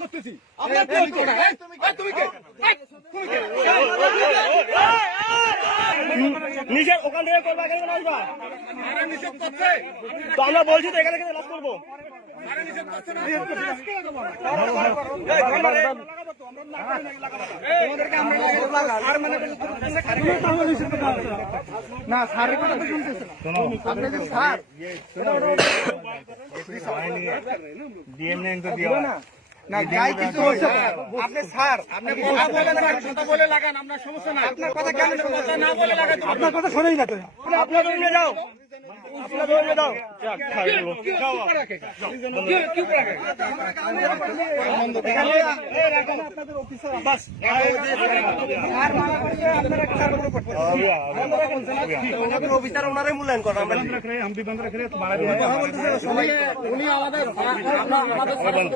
করতেছি আপনার কে হচ্ছে এটা? এই, এই, তুমি কে তুমি কে নিজের ওখান থেকে করবা এখানে কেন আসবা তো আমরা বলছি তো এখানে থেকে লাভ করব না স্যারের কথা তো শুনতেছে না আপনি যে স্যার না যাই কিছু হয়েছে আপনি স্যার আপনি কথা বলে লাগান, কথা বলে লাগান আপনার সমস্যা নাই। আপনার কথা কেন না বলে লাগান আপনার কথা শোনেই না তো। যাও। অফিসার ওনারাই মূল্যায়ন করেন আমরা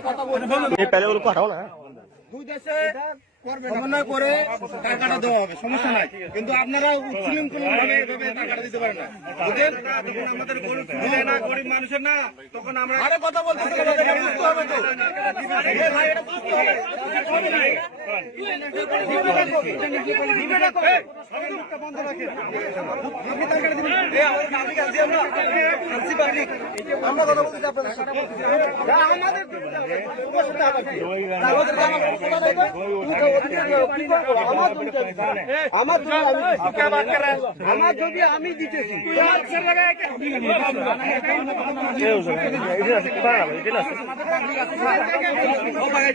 কথা বলব দুই দেশে সমন্বয় করে টাকাটা দেওয়া হবে সমস্যা নাই। কিন্তু আপনারা উচ্ছৃঙ্খল ভাবে এভাবে টাকাটা দিতে পারেন না। বুঝলেন? আমাদের গরিব মিলে না গরিব মানুষের না তখন আমরা আরে কথা বলতে হবে তো। বুঝতে হবে। আমার আমার যদি আমি দিতেছি আপনারা বুঝেন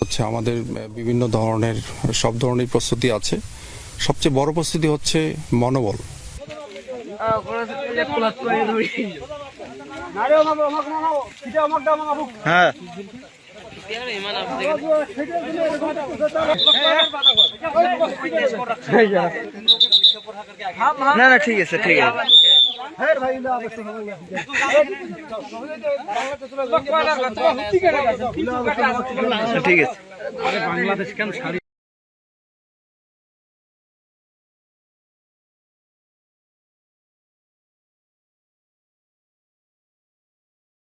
হচ্ছে আমাদের বিভিন্ন ধরনের, সব ধরনের প্রস্তুতি আছে। সবচেয়ে বড় প্রস্তুতি হচ্ছে মনোবল। হ্যাঁ। না না, ঠিক আছে ঠিক আছে। ঠিক আছে।